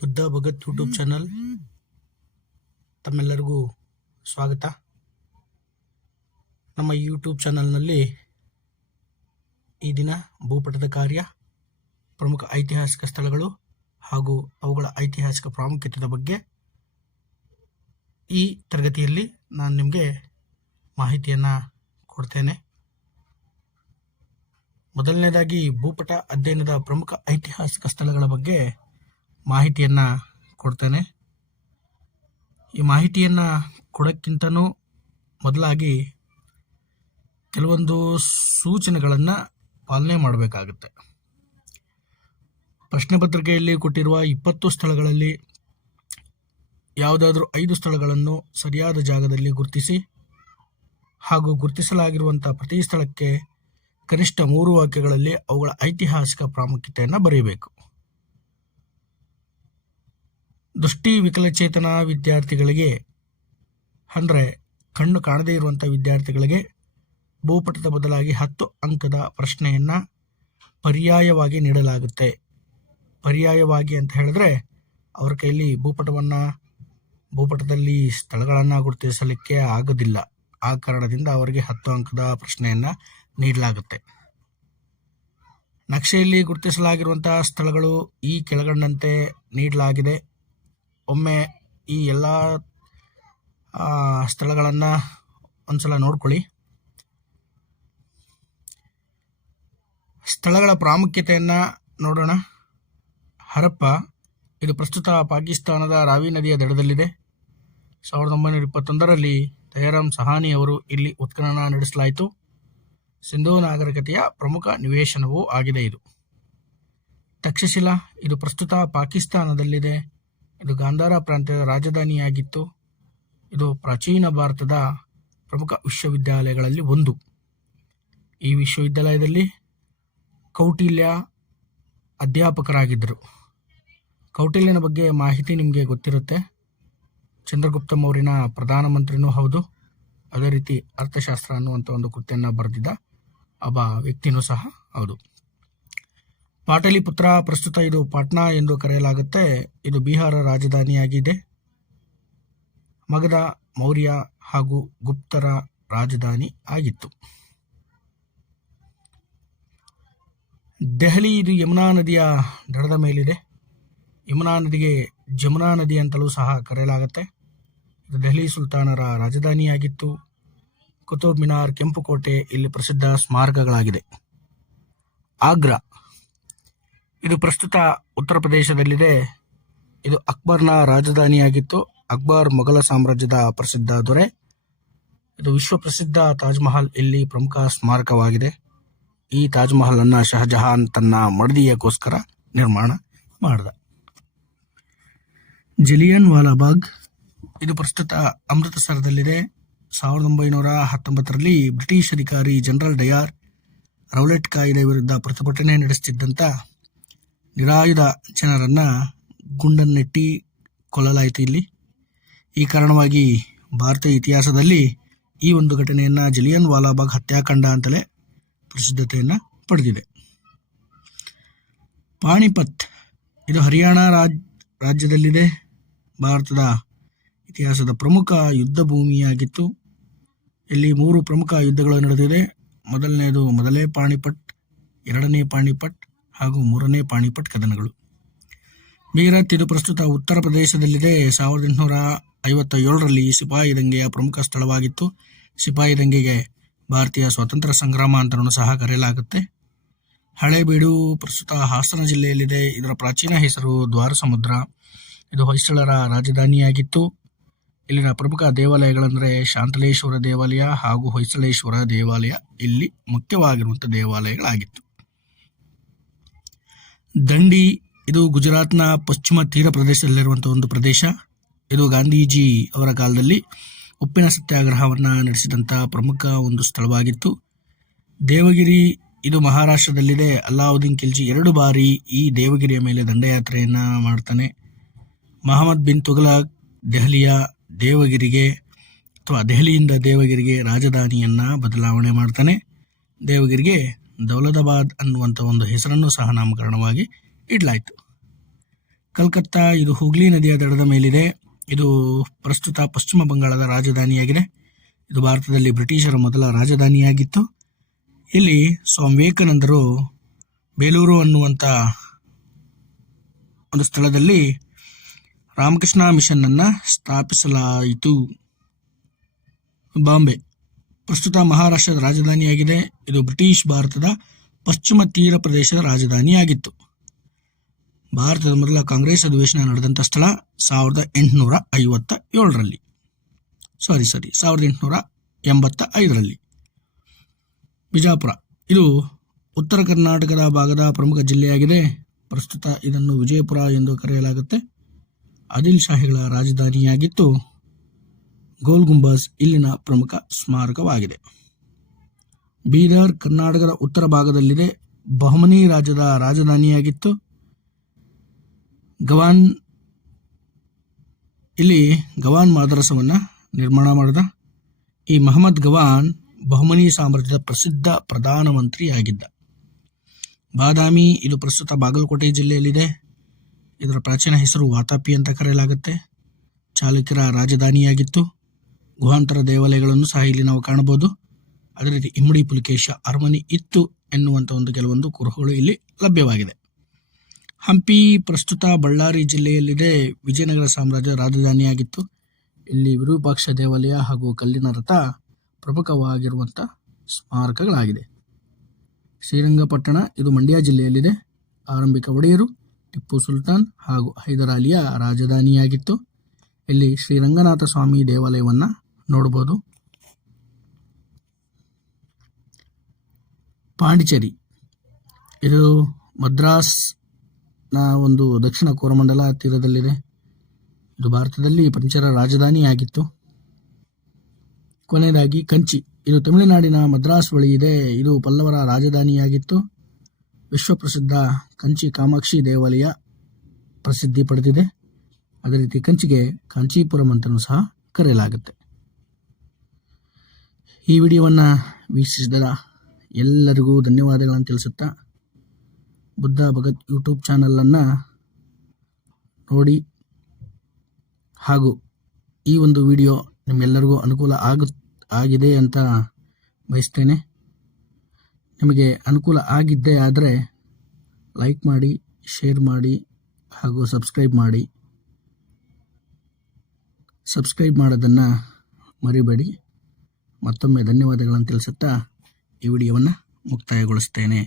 Buddha Bhagat YouTube channel ತಮ್ಮೆಲ್ಲರಿಗೂ ಸ್ವಾಗತ. ನಮ್ಮ ಯೂಟ್ಯೂಬ್ ಚಾನಲ್ನಲ್ಲಿ ಈ ದಿನ ಭೂಪಟದ ಕಾರ್ಯ, ಪ್ರಮುಖ ಐತಿಹಾಸಿಕ ಸ್ಥಳಗಳು ಹಾಗೂ ಅವುಗಳ ಐತಿಹಾಸಿಕ ಪ್ರಾಮುಖ್ಯತೆಯ ಬಗ್ಗೆ ಈ ತರಗತಿಯಲ್ಲಿ ನಾನು ನಿಮಗೆ ಮಾಹಿತಿಯನ್ನು ಕೊಡ್ತೇನೆ. ಮೊದಲನೇದಾಗಿ ಭೂಪಟ ಅಧ್ಯಯನದ ಪ್ರಮುಖ ಐತಿಹಾಸಿಕ ಸ್ಥಳಗಳ ಬಗ್ಗೆ ಮಾಹಿತಿಯನ್ನು ಕೊಡ್ತೇನೆ. ಈ ಮಾಹಿತಿಯನ್ನು ಕೊಡೋಕ್ಕಿಂತನೂ ಮೊದಲಾಗಿ ಕೆಲವೊಂದು ಸೂಚನೆಗಳನ್ನು ಪಾಲನೆ ಮಾಡಬೇಕಾಗುತ್ತೆ. ಪ್ರಶ್ನೆ ಪತ್ರಿಕೆಯಲ್ಲಿ ಕೊಟ್ಟಿರುವ 20 ಸ್ಥಳಗಳಲ್ಲಿ ಯಾವುದಾದ್ರೂ 5 ಸ್ಥಳಗಳನ್ನು ಸರಿಯಾದ ಜಾಗದಲ್ಲಿ ಗುರುತಿಸಿ ಹಾಗೂ ಗುರುತಿಸಲಾಗಿರುವಂಥ ಪ್ರತಿ ಸ್ಥಳಕ್ಕೆ ಕನಿಷ್ಠ 3 ವಾಕ್ಯಗಳಲ್ಲಿ ಅವುಗಳ ಐತಿಹಾಸಿಕ ಪ್ರಾಮುಖ್ಯತೆಯನ್ನು ಬರೆಯಬೇಕು. ದೃಷ್ಟಿ ವಿಕಲಚೇತನ ವಿದ್ಯಾರ್ಥಿಗಳಿಗೆ ಅಂದರೆ ಕಣ್ಣು ಕಾಣದೇ ಇರುವಂಥ ವಿದ್ಯಾರ್ಥಿಗಳಿಗೆ ಭೂಪಟದ ಬದಲಾಗಿ 10 ಅಂಕದ ಪ್ರಶ್ನೆಯನ್ನು ಪರ್ಯಾಯವಾಗಿ ನೀಡಲಾಗುತ್ತೆ. ಪರ್ಯಾಯವಾಗಿ ಅಂತ ಹೇಳಿದ್ರೆ ಅವರ ಕೈಲಿ ಭೂಪಟದಲ್ಲಿ ಸ್ಥಳಗಳನ್ನು ಗುರುತಿಸಲಿಕ್ಕೆ ಆಗೋದಿಲ್ಲ. ಆ ಕಾರಣದಿಂದ ಅವರಿಗೆ 10 ಅಂಕದ ಪ್ರಶ್ನೆಯನ್ನು ನೀಡಲಾಗುತ್ತೆ. ನಕ್ಷೆಯಲ್ಲಿ ಗುರುತಿಸಲಾಗಿರುವಂತಹ ಸ್ಥಳಗಳು ಈ ಕೆಳಗಂಡಂತೆ ನೀಡಲಾಗಿದೆ. ಒಮ್ಮೆ ಈ ಎಲ್ಲ ಸ್ಥಳಗಳನ್ನು ಒಂದ್ಸಲ ನೋಡ್ಕೊಳ್ಳಿ. ಸ್ಥಳಗಳ ಪ್ರಾಮುಖ್ಯತೆಯನ್ನು ನೋಡೋಣ. ಹರಪ್ಪ ಇದು ಪ್ರಸ್ತುತ ಪಾಕಿಸ್ತಾನದ ರಾವಿ ನದಿಯ ದಡದಲ್ಲಿದೆ. 1921ರಲ್ಲಿ ದಯಾರಾಮ್ ಸಹಾನಿ ಅವರು ಇಲ್ಲಿ ಉತ್ಖನನ ನಡೆಸಲಾಯಿತು. ಸಿಂಧೂ ನಾಗರಿಕತೆಯ ಪ್ರಮುಖ ನಿವೇಶನವೂ ಆಗಿದೆ. ಇದು ತಕ್ಷಶಿಲಾ ಇದು ಪ್ರಸ್ತುತ ಪಾಕಿಸ್ತಾನದಲ್ಲಿದೆ. ಇದು ಗಾಂಧಾರ ಪ್ರಾಂತ್ಯದ ರಾಜಧಾನಿಯಾಗಿತ್ತು. ಇದು ಪ್ರಾಚೀನ ಭಾರತದ ಪ್ರಮುಖ ವಿಶ್ವವಿದ್ಯಾಲಯಗಳಲ್ಲಿ ಒಂದು. ಈ ವಿಶ್ವವಿದ್ಯಾಲಯದಲ್ಲಿ ಕೌಟಿಲ್ಯ ಅಧ್ಯಾಪಕರಾಗಿದ್ದರು. ಕೌಟಿಲ್ಯನ ಬಗ್ಗೆ ಮಾಹಿತಿ ನಿಮಗೆ ಗೊತ್ತಿರುತ್ತೆ. ಚಂದ್ರಗುಪ್ತ ಮೌರ್ಯನ ಪ್ರಧಾನಮಂತ್ರಿನೂ ಹೌದು. ಅದೇ ರೀತಿ ಅರ್ಥಶಾಸ್ತ್ರ ಅನ್ನುವಂಥ ಒಂದು ಕೃತಿಯನ್ನು ಬರೆದಿದ್ದ ಒಬ್ಬ ವ್ಯಕ್ತಿನೂ ಸಹ ಹೌದು. ಪಾಟಲಿಪುತ್ರ ಪ್ರಸ್ತುತ ಇದು ಪಾಟ್ನಾ ಎಂದು ಕರೆಯಲಾಗುತ್ತೆ. ಇದು ಬಿಹಾರ ರಾಜಧಾನಿಯಾಗಿದೆ. ಮಗಧ ಮೌರ್ಯ ಹಾಗೂ ಗುಪ್ತರ ರಾಜಧಾನಿ ಆಗಿತ್ತು. ದೆಹಲಿ ಇದು ಯಮುನಾ ನದಿಯ ದಡದ ಮೇಲಿದೆ. ಯಮುನಾ ನದಿಗೆ ಜಮುನಾ ನದಿ ಅಂತಲೂ ಸಹ ಕರೆಯಲಾಗುತ್ತೆ. ಇದು ದೆಹಲಿ ಸುಲ್ತಾನರ ರಾಜಧಾನಿಯಾಗಿತ್ತು. ಕುತುಬ್ ಮಿನಾರ್, ಕೆಂಪು ಕೋಟೆ ಇಲ್ಲಿ ಪ್ರಸಿದ್ಧ ಸ್ಮಾರಕಗಳಾಗಿದೆ. ಆಗ್ರಾ ಇದು ಪ್ರಸ್ತುತ ಉತ್ತರ ಪ್ರದೇಶದಲ್ಲಿದೆ. ಇದು ಅಕ್ಬರ್ನ ರಾಜಧಾನಿಯಾಗಿತ್ತು. ಅಕ್ಬರ್ ಮೊಘಲ ಸಾಮ್ರಾಜ್ಯದ ಪ್ರಸಿದ್ಧ ದೊರೆ. ಇದು ವಿಶ್ವಪ್ರಸಿದ್ಧ ತಾಜ್ ಮಹಲ್ ಇಲ್ಲಿ ಪ್ರಮುಖ ಸ್ಮಾರಕವಾಗಿದೆ. ಈ ತಾಜ್ ಮಹಲ್ ಅನ್ನು ಶಹಜಹಾನ್ ತನ್ನ ಮಡದಿಯಕ್ಕೋಸ್ಕರ ನಿರ್ಮಾಣ ಮಾಡಿದ. ಜಲಿಯನ್ ವಾಲಾಬಾಗ್ ಇದು ಪ್ರಸ್ತುತ ಅಮೃತಸರದಲ್ಲಿದೆ. 1919ರಲ್ಲಿ ಬ್ರಿಟಿಷ್ ಅಧಿಕಾರಿ ಜನರಲ್ ಡಯಾರ್ ರೌಲೆಟ್ ಕಾಯ್ದೆ ವಿರುದ್ಧ ಪ್ರತಿಭಟನೆ ನಡೆಸುತ್ತಿದ್ದಂಥ ನಿರಾಯುಧ ಜನರನ್ನು ಗುಂಡನ್ನೆಟ್ಟಿ ಕೊಲ್ಲಲಾಯಿತು ಇಲ್ಲಿ. ಈ ಕಾರಣವಾಗಿ ಭಾರತೀಯ ಇತಿಹಾಸದಲ್ಲಿ ಈ ಒಂದು ಘಟನೆಯನ್ನು ಜಲಿಯನ್ ವಾಲಾಬಾಗ್ ಹತ್ಯಾಕಾಂಡ ಅಂತಲೇ ಪ್ರಸಿದ್ಧತೆಯನ್ನು ಪಡೆದಿದೆ. ಪಾಣಿಪತ್ ಇದು ಹರಿಯಾಣ ರಾಜ್ಯದಲ್ಲಿದೆ. ಭಾರತದ ಇತಿಹಾಸದ ಪ್ರಮುಖ ಯುದ್ಧ ಭೂಮಿಯಾಗಿತ್ತು. ಇಲ್ಲಿ 3 ಪ್ರಮುಖ ಯುದ್ಧಗಳು ನಡೆದಿದೆ. ಮೊದಲನೇ ಪಾಣಿಪಟ್, 2ನೇ ಪಾಣಿಪಟ್ ಹಾಗೂ 3ನೇ ಪಾಣಿಪಟ್ ಕದನಗಳು. ಮೀರತ್ ಇದು ಪ್ರಸ್ತುತ ಉತ್ತರ ಪ್ರದೇಶದಲ್ಲಿದೆ. 1857ರಲ್ಲಿ ಸಿಪಾಯಿ ದಂಗೆಯ ಪ್ರಮುಖ ಸ್ಥಳವಾಗಿತ್ತು. ಸಿಪಾಯಿ ದಂಗೆಗೆ ಭಾರತೀಯ ಸ್ವಾತಂತ್ರ್ಯ ಸಂಗ್ರಾಮ ಅಂತಲೂ ಸಹ ಕರೆಯಲಾಗುತ್ತೆ. ಹಳೇಬೀಡು ಪ್ರಸ್ತುತ ಹಾಸನ ಜಿಲ್ಲೆಯಲ್ಲಿದೆ. ಇದರ ಪ್ರಾಚೀನ ಹೆಸರು ದ್ವಾರಸಮುದ್ರ. ಇದು ಹೊಯ್ಸಳರ ರಾಜಧಾನಿಯಾಗಿತ್ತು. ಇಲ್ಲಿನ ಪ್ರಮುಖ ದೇವಾಲಯಗಳೆಂದರೆ ಶಾಂತಲೇಶ್ವರ ದೇವಾಲಯ ಹಾಗೂ ಹೊಯ್ಸಳೇಶ್ವರ ದೇವಾಲಯ ಇಲ್ಲಿ ಮುಖ್ಯವಾಗಿರುವಂಥ ದೇವಾಲಯಗಳಾಗಿತ್ತು. ದಂಡಿ ಇದು ಗುಜರಾತ್ನ ಪಶ್ಚಿಮ ತೀರ ಪ್ರದೇಶದಲ್ಲಿರುವಂಥ ಒಂದು ಪ್ರದೇಶ. ಇದು ಗಾಂಧೀಜಿ ಅವರ ಕಾಲದಲ್ಲಿ ಉಪ್ಪಿನ ಸತ್ಯಾಗ್ರಹವನ್ನು ನಡೆಸಿದಂಥ ಪ್ರಮುಖ ಒಂದು ಸ್ಥಳವಾಗಿತ್ತು. ದೇವಗಿರಿ ಇದು ಮಹಾರಾಷ್ಟ್ರದಲ್ಲಿದೆ. ಅಲ್ಲಾವುದ್ದೀನ್ ಖಿಲ್ಜಿ 2 ಬಾರಿ ಈ ದೇವಗಿರಿಯ ಮೇಲೆ ದಂಡಯಾತ್ರೆಯನ್ನು ಮಾಡ್ತಾನೆ. ಮಹಮ್ಮದ್ ಬಿನ್ ತುಘಲಕ್ ದೆಹಲಿಯಿಂದ ದೇವಗಿರಿಗೆ ರಾಜಧಾನಿಯನ್ನು ಬದಲಾವಣೆ ಮಾಡ್ತಾನೆ. ದೇವಗಿರಿಗೆ ದೌಲತಾಬಾದ್ ಅನ್ನುವಂಥ ಒಂದು ಹೆಸರನ್ನು ಸಹ ನಾಮಕರಣವಾಗಿ ಇಡಲಾಯಿತು. ಕಲ್ಕತ್ತಾ ಇದು ಹುಗ್ಲಿ ನದಿಯ ದಡದ ಮೇಲಿದೆ. ಇದು ಪ್ರಸ್ತುತ ಪಶ್ಚಿಮ ಬಂಗಾಳದ ರಾಜಧಾನಿಯಾಗಿದೆ. ಇದು ಭಾರತದಲ್ಲಿ ಬ್ರಿಟಿಷರ ಮೊದಲ ರಾಜಧಾನಿಯಾಗಿತ್ತು. ಇಲ್ಲಿ ಸ್ವಾಮಿ ವಿವೇಕಾನಂದರು ಬೇಲೂರು ಅನ್ನುವಂಥ ಒಂದು ಸ್ಥಳದಲ್ಲಿ ರಾಮಕೃಷ್ಣ ಮಿಷನ್ ಅನ್ನು ಸ್ಥಾಪಿಸಲಾಯಿತು. ಬಾಂಬೆ ಪ್ರಸ್ತುತ ಮಹಾರಾಷ್ಟ್ರದ ರಾಜಧಾನಿಯಾಗಿದೆ. ಇದು ಬ್ರಿಟಿಷ್ ಭಾರತದ ಪಶ್ಚಿಮ ತೀರ ಪ್ರದೇಶದ ರಾಜಧಾನಿಯಾಗಿತ್ತು. ಭಾರತದ ಮೊದಲ ಕಾಂಗ್ರೆಸ್ ಅಧಿವೇಶನ ನಡೆದಂಥ ಸ್ಥಳ 1857ರಲ್ಲಿ 1885ರಲ್ಲಿ. ಬಿಜಾಪುರ ಇದು ಉತ್ತರ ಕರ್ನಾಟಕದ ಭಾಗದ ಪ್ರಮುಖ ಜಿಲ್ಲೆಯಾಗಿದೆ. ಪ್ರಸ್ತುತ ಇದನ್ನು ವಿಜಯಪುರ ಎಂದು ಕರೆಯಲಾಗುತ್ತೆ. ಆದಿಲ್ ಶಾಹಿಗಳ ರಾಜಧಾನಿಯಾಗಿತ್ತು. ಗೋಲ್ ಗುಂಬಜ್ ಇಲ್ಲಿನ ಪ್ರಮುಖ ಸ್ಮಾರಕವಾಗಿದೆ. ಬೀದರ್ ಕರ್ನಾಟಕದ ಉತ್ತರ ಭಾಗದಲ್ಲಿದೆ. ಬಹಮನಿ ರಾಜ್ಯದ ರಾಜಧಾನಿಯಾಗಿತ್ತು. ಗವಾನ್ ಇಲ್ಲಿ ಗವಾನ್ ಮದರಸವನ್ನು ನಿರ್ಮಾಣ ಮಾಡಿದ. ಈ ಮಹಮ್ಮದ್ ಗವಾನ್ ಬಹಮನಿ ಸಾಮ್ರಾಜ್ಯದ ಪ್ರಸಿದ್ಧ ಪ್ರಧಾನಮಂತ್ರಿಯಾಗಿದ್ದ. ಬಾದಾಮಿ ಇದು ಪ್ರಸ್ತುತ ಬಾಗಲಕೋಟೆ ಜಿಲ್ಲೆಯಲ್ಲಿದೆ. ಇದರ ಪ್ರಾಚೀನ ಹೆಸರು ವಾತಾಪಿ ಅಂತ ಕರೆಯಲಾಗುತ್ತೆ. ಚಾಲುಕ್ಯರ ರಾಜಧಾನಿಯಾಗಿತ್ತು. ಗುಹಾಂತರ ದೇವಾಲಯಗಳನ್ನು ಸಹ ಇಲ್ಲಿ ನಾವು ಕಾಣಬಹುದು. ಅದೇ ರೀತಿ ಇಮ್ಮಡಿ ಪುಲಿಕೇಶ ಅರಮನೆ ಇತ್ತು ಎನ್ನುವಂಥ ಕೆಲವೊಂದು ಕುರುಹುಗಳು ಇಲ್ಲಿ ಲಭ್ಯವಾಗಿದೆ. ಹಂಪಿ ಪ್ರಸ್ತುತ ಬಳ್ಳಾರಿ ಜಿಲ್ಲೆಯಲ್ಲಿದೆ. ವಿಜಯನಗರ ಸಾಮ್ರಾಜ್ಯದ ರಾಜಧಾನಿಯಾಗಿತ್ತು. ಇಲ್ಲಿ ವಿರೂಪಾಕ್ಷ ದೇವಾಲಯ ಹಾಗೂ ಕಲ್ಲಿನ ರಥ ಪ್ರಮುಖವಾಗಿರುವಂಥ ಸ್ಮಾರಕಗಳಾಗಿದೆ. ಶ್ರೀರಂಗಪಟ್ಟಣ ಇದು ಮಂಡ್ಯ ಜಿಲ್ಲೆಯಲ್ಲಿದೆ. ಆರಂಭಿಕ ಒಡೆಯರು ಟಿಪ್ಪು ಸುಲ್ತಾನ್ ಹಾಗೂ ಹೈದರ್ ಅಲಿಯ ರಾಜಧಾನಿಯಾಗಿತ್ತು. ಇಲ್ಲಿ ಶ್ರೀರಂಗನಾಥ ಸ್ವಾಮಿ ದೇವಾಲಯವನ್ನು ನೋಡಬಹುದು. ಪಾಂಡಿಚೇರಿ ಇದು ಮದ್ರಾಸ್ನ ಒಂದು ದಕ್ಷಿಣ ಕೋರಮಂಡಲ ತೀರದಲ್ಲಿದೆ. ಇದು ಭಾರತದಲ್ಲಿ ಫ್ರೆಂಚರ ರಾಜಧಾನಿಯಾಗಿತ್ತು. ಕೊನೆಯದಾಗಿ ಕಂಚಿ ಇದು ತಮಿಳುನಾಡಿನ ಮದ್ರಾಸ್ ಬಳಿ ಇದೆ. ಇದು ಪಲ್ಲವರ ರಾಜಧಾನಿಯಾಗಿತ್ತು. ವಿಶ್ವಪ್ರಸಿದ್ಧ ಕಂಚಿ ಕಾಮಾಕ್ಷಿ ದೇವಾಲಯ ಪ್ರಸಿದ್ಧಿ ಪಡೆದಿದೆ. ಅದೇ ರೀತಿ ಕಂಚಿಗೆ ಕಾಂಚೀಪುರಂ ಅಂತಲೂ ಸಹ ಕರೆಯಲಾಗುತ್ತೆ. ಈ ವಿಡಿಯೋವನ್ನು ವೀಕ್ಷಿಸಿದ ಎಲ್ಲರಿಗೂ ಧನ್ಯವಾದಗಳನ್ನು ತಿಳಿಸುತ್ತಾ, ಬುದ್ಧ ಭಗತ್ ಯೂಟ್ಯೂಬ್ ಚಾನಲನ್ನು ನೋಡಿ ಹಾಗೂ ಈ ಒಂದು ವಿಡಿಯೋ ನಿಮ್ಮೆಲ್ಲರಿಗೂ ಅನುಕೂಲ ಆಗಿದೆ ಅಂತ ಬಯಸ್ತೇನೆ. ನಿಮಗೆ ಅನುಕೂಲ ಆಗಿದ್ದೇ ಆದರೆ ಲೈಕ್ ಮಾಡಿ, ಶೇರ್ ಮಾಡಿ ಹಾಗೂ ಸಬ್ಸ್ಕ್ರೈಬ್ ಮಾಡಿ. ಸಬ್ಸ್ಕ್ರೈಬ್ ಮಾಡೋದನ್ನು ಮರಿಬೇಡಿ. ಮತ್ತೊಮ್ಮೆ ಧನ್ಯವಾದಗಳನ್ನು ತಿಳಿಸುತ್ತಾ ಈ ವಿಡಿಯೋವನ್ನು ಮುಕ್ತಾಯಗೊಳಿಸ್ತೇನೆ.